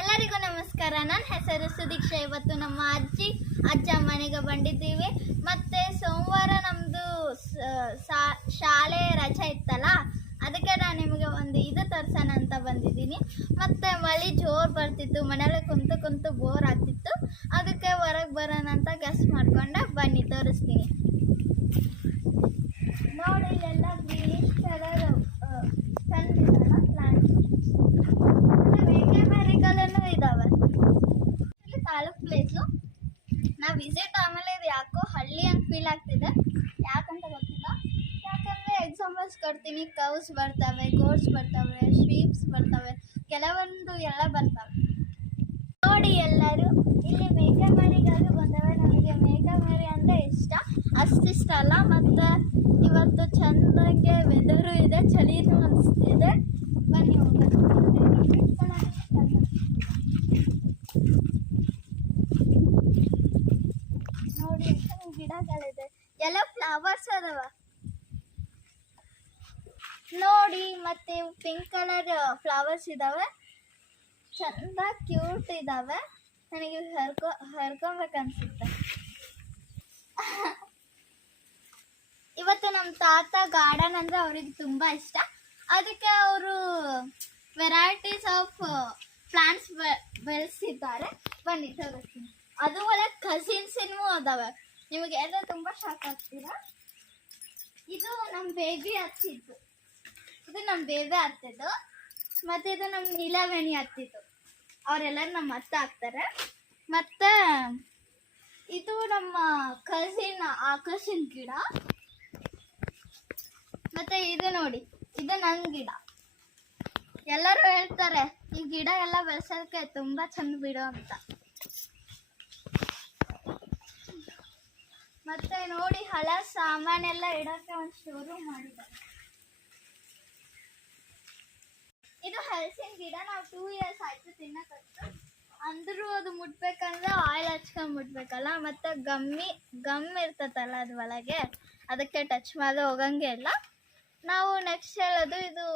ಎಲ್ಲರಿಗೂ ನಮಸ್ಕಾರ. ನನ್ನ ಹೆಸರು ಸುದೀಕ್ಷಾ. ಇವತ್ತು ನಮ್ಮ ಅಜ್ಜ ಮನೆಗೆ ಬಂದಿದ್ದೀವಿ. ಮತ್ತು ಸೋಮವಾರ ನಮ್ಮದು ಶಾಲೆ ರಜೆ ಇತ್ತಲ್ಲ, ಅದಕ್ಕೆ ನಾನು ನಿಮಗೆ ಒಂದು ಇದು ತೋರ್ಸೋಣ ಅಂತ ಬಂದಿದ್ದೀನಿ. ಮತ್ತು ಮಳೆ ಜೋರು ಬರ್ತಿತ್ತು, ಮನೇಲಿ ಕುಂತು ಬೋರ್ ಆಗ್ತಿತ್ತು. ಅದಕ್ಕೆ ಹೊರಗೆ ಬರೋಣ ಅಂತ ಗೆಸ್ ಮಾಡಿಕೊಂಡೆ. ಬನ್ನಿ ತೋರಿಸ್ತೀನಿ. ನೋಡಿ, ಇಲ್ಲೆಲ್ಲ ಗ್ರೀನಿಶ್ ಕಲರ್ ತಂದಿದ್ದಲ್ಲ ಪ್ಲಾಂಟ್ಸ್, ಮೆರಿಕಲ್ಲೂ ಇದ್ದಾವೆ. ಇಲ್ಲಿ ತಾಲೂಕು ಪ್ಲೇಸು. ನಾವು ವಿಸಿಟ್ ಆಮೇಲೆ ಇದು ಯಾಕೋ ಹಳ್ಳಿ ಅಂತ ಫೀಲ್ ಆಗ್ತಿದೆ. ಯಾಕಂತ ಗೊತ್ತಿಲ್ಲ. ಯಾಕಂದರೆ ಎಕ್ಸಾಂಪಲ್ಸ್ ಕೊಡ್ತೀನಿ. ಕೌಸ್ ಬರ್ತವೆ, ಗೋಟ್ಸ್ ಬರ್ತವೆ, ಶೀಪ್ಸ್ ಬರ್ತವೆ, ಕೆಲವೊಂದು ಎಲ್ಲ ಬರ್ತವೆ. ನೋಡಿ ಎಲ್ಲರೂ, ಇಲ್ಲಿ ಮೇಕೆಮರಿಗಳು ಬಂದವೆ. ನನಗೆ ಮೇಕೆಮರಿ ಅಂದರೆ ಅಷ್ಟಿಷ್ಟ ಅಲ್ಲ. ಮತ್ತು ಇವತ್ತು ಚಂದಕ್ಕೆ ವೆದರು ಇದೆ, ಚಳಿನೂ ಅನಿಸ್ತಿದೆ. ಬನ್ನಿ ಹೋಗೋಣ. ನೋಡಿ ಎಷ್ಟು ಗಿಡಗಳಿದೆ, ಎಲ್ಲ ಫ್ಲವರ್ಸ್ ಅದಾವ ನೋಡಿ. ಮತ್ತೆ ಪಿಂಕ್ ಕಲರ್ ಫ್ಲವರ್ಸ್ ಇದಾವೆ, ಚಂದ ಕ್ಯೂಟ್ ಇದಾವೆ. ನನಗೆ ಹರ್ಕೊಬೇಕನ್ಸುತ್ತೆ. ಇವತ್ತು ನಮ್ಮ ತಾತ ಗಾರ್ಡನ್ ಅಂದರೆ ಅವ್ರಿಗೆ ತುಂಬ ಇಷ್ಟ. ಅದಕ್ಕೆ ಅವರು ವೆರೈಟೀಸ್ ಆಫ್ ಪ್ಲಾಂಟ್ಸ್ ಬೆಳೆಸಿದ್ದಾರೆ. ಬನ್ನಿ ತೋರಿಸ್ತೀನಿ. ಅದು ಒಳ್ಳೆ ಕಸಿನ್ಸಿನೂ ಅದಾವೆ. ನಿಮಗೆ ಎಲ್ಲ ತುಂಬ ಶಾಕ್ ಆಗ್ತೀರಾ. ಇದು ನಮ್ಮ ಬೇಬಿ ಹತ್ತಿದ್ದು, ಮತ್ತು ಇದು ನಮ್ಮ ನೀಲವೇಣಿ ಹತ್ತಿದ್ದು. ಅವರೆಲ್ಲರೂ ನಮ್ಮ ಅತ್ತ ಆಗ್ತಾರೆ. ಮತ್ತು ಇದು ನಮ್ಮ ಕಸಿನ್ ಗಿಡ. ಮತ್ತು ಇದು ನೋಡಿ, ಇದು ನನ್ನ ಗಿಡ. ಎಲ್ಲರೂ ಹೇಳ್ತಾರೆ ಈ ಗಿಡ ಎಲ್ಲ ಬೆಳೆಸೋದಕ್ಕೆ ತುಂಬ ಚಂದ ಬಿಡು ಅಂತ. ಮತ್ತೆ ನೋಡಿ, ಹಳ ಸಾಮಾನೆಲ್ಲ ಇಡೋಕ್ಕೆ ಒಂದು ಶೋರೂಮ್ ಮಾಡಿದ್ದಾರೆ. ಇದು ಹಲಸಿನ ಗಿಡ. ನಾವು 2 years ಆಯ್ತು ತಿನ್ನಕತ್ತು. ಅಂದರೂ ಅದು ಮುಟ್ಬೇಕಂದ್ರೆ ಆಯಿಲ್ ಹಚ್ಕೊಂಡು ಮುಟ್ಬೇಕಲ್ಲ. ಮತ್ತು ಗಮ್ ಇರ್ತದಲ್ಲ ಅದು ಒಳಗೆ, ಅದಕ್ಕೆ ಟಚ್ ಮಾಡಿ ಹೋಗಂಗೆ ಇಲ್ಲ. ನಾವು ನೆಕ್ಸ್ಟ್ ಹೇಳೋದು, ಇದು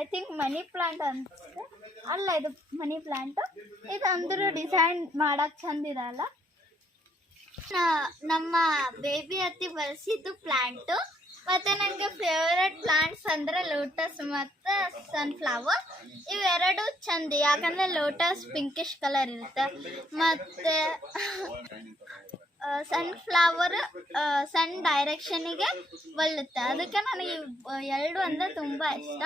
ಐ ಥಿಂಕ್ ಮನಿ ಪ್ಲಾಂಟ್ ಅನ್ಸುತ್ತೆ. ಅಲ್ಲ, ಇದು ಮನಿ ಪ್ಲಾಂಟು. ಇದು ಅಂದರೂ ಡಿಸೈನ್ ಮಾಡೋಕ್ಕೆ ಚಂದಿರಲ್ಲ. ನಮ್ಮ ಬೇಬಿ ಹತ್ತಿ ಬಳಸಿದ್ದು ಪ್ಲಾಂಟು. ಮತ್ತು ನನಗೆ ಫೇವ್ರೆಟ್ ಪ್ಲಾಂಟ್ಸ್ ಅಂದರೆ ಲೋಟಸ್ ಮತ್ತು ಸನ್ಫ್ಲವರ್. ಇವೆರಡು ಚಂದ, ಯಾಕಂದರೆ ಲೋಟಸ್ ಪಿಂಕಿಶ್ ಕಲರ್ ಇರುತ್ತೆ, ಮತ್ತು ಸನ್ಫ್ಲವರ್ ಸನ್ ಡೈರೆಕ್ಷನಿಗೆ ಒಳ್ಳುತ್ತೆ. ಅದಕ್ಕೆ ನನಗೆ ಎರಡು ಅಂದರೆ ತುಂಬ ಇಷ್ಟ.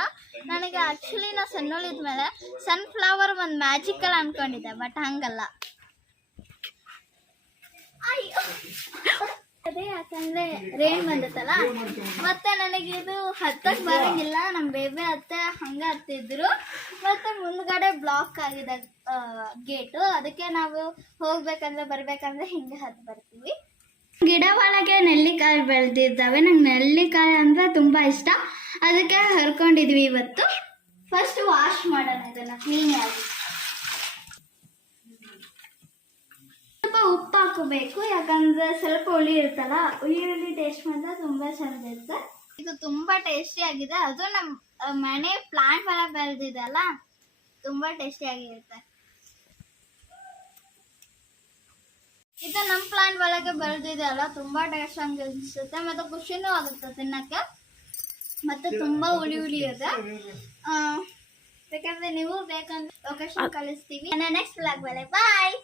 ನನಗೆ ಆ್ಯಕ್ಚುಲಿ ನಾನು ಸಣ್ಣೋಳಿದ್ಮೇಲೆ ಸನ್ಫ್ಲವರ್ ಒಂದು ಮ್ಯಾಜಿಕಲ್ ಅಂದ್ಕೊಂಡಿದ್ದೆ, ಬಟ್ ಹಂಗಲ್ಲ. ಅದೇ ಯಾಕಂದರೆ ರೇನ್ ಬಂದತ್ತಲ್ಲ, ಮತ್ತು ನನಗಿದು ಹತ್ತಕ್ಕೆ ಬರೋಂಗಿಲ್ಲ. ನಮ್ಮ ಬೇಬಿ ಅತ್ತೆ ಹಂಗೆ ಹತ್ತಿದ್ರು. ಮತ್ತು ಮುಂದ್ಗಡೆ ಬ್ಲಾಕ್ ಆಗಿದೆ ಗೇಟು. ಅದಕ್ಕೆ ನಾವು ಬರಬೇಕಂದ್ರೆ ಹಿಂಗೆ ಹತ್ತು ಬರ್ತೀವಿ. ಗಿಡ ಒಳಗೆ ನೆಲ್ಲಿಕಾಯಿ ಬೆಳೆದಿದ್ದಾವೆ. ನಂಗೆ ನೆಲ್ಲಿಕಾಯಿ ಅಂದರೆ ತುಂಬ ಇಷ್ಟ. ಅದಕ್ಕೆ ಹರ್ಕೊಂಡಿದ್ವಿ ಇವತ್ತು. ಫಸ್ಟ್ ವಾಶ್ ಮಾಡೋಣ ಇದನ್ನು ಕ್ಲೀನಾಗಿ. ಸ್ವಲ್ಪ ಉಪ್ಪು ಹಾಕೋಬೇಕು, ಯಾಕಂದರೆ ಸ್ವಲ್ಪ ಹುಳಿ ಇರುತ್ತಲ್ಲ. ಹುಳಿ ಟೇಸ್ಟ್ ಮಾಡಿದ್ರೆ ತುಂಬ ಚಂದ ಇರುತ್ತೆ. ಇದು ತುಂಬ ಟೇಸ್ಟಿಯಾಗಿದೆ. ಅದು ನಮ್ಮ ಮನೆ ಪ್ಲಾಂಟ್ ಒಳಗೆ ಬೆಳೆದಿದೆ ಅಲ್ಲ, ತುಂಬ ಟೇಸ್ಟಿಯಾಗಿರುತ್ತೆ. ಇದು ನಮ್ಮ ಪ್ಲಾಂಟ್ ಒಳಗೆ ಬೆಳೆದಿದೆ ಅಲ್ಲ, ತುಂಬ ಟೇಸ್ಟ್ ಹಂಗೆ ಅನಿಸುತ್ತೆ. ಮತ್ತು ಖುಷಿನೂ ಆಗುತ್ತೆ ತಿನ್ನೋಕ್ಕೆ. ಮತ್ತು ತುಂಬ ಹುಳಿ ಇದೆ. ಬೇಕಂದರೆ ನೀವು ಬೇಕಂದ್ರೆ ಲೊಕೇಶನ್ ಕಳಿಸ್ತೀವಿ. ನೆಕ್ಸ್ಟ್ ಬ್ಲಾಗ್ ಮೇಲೆ ಬಾಯ್.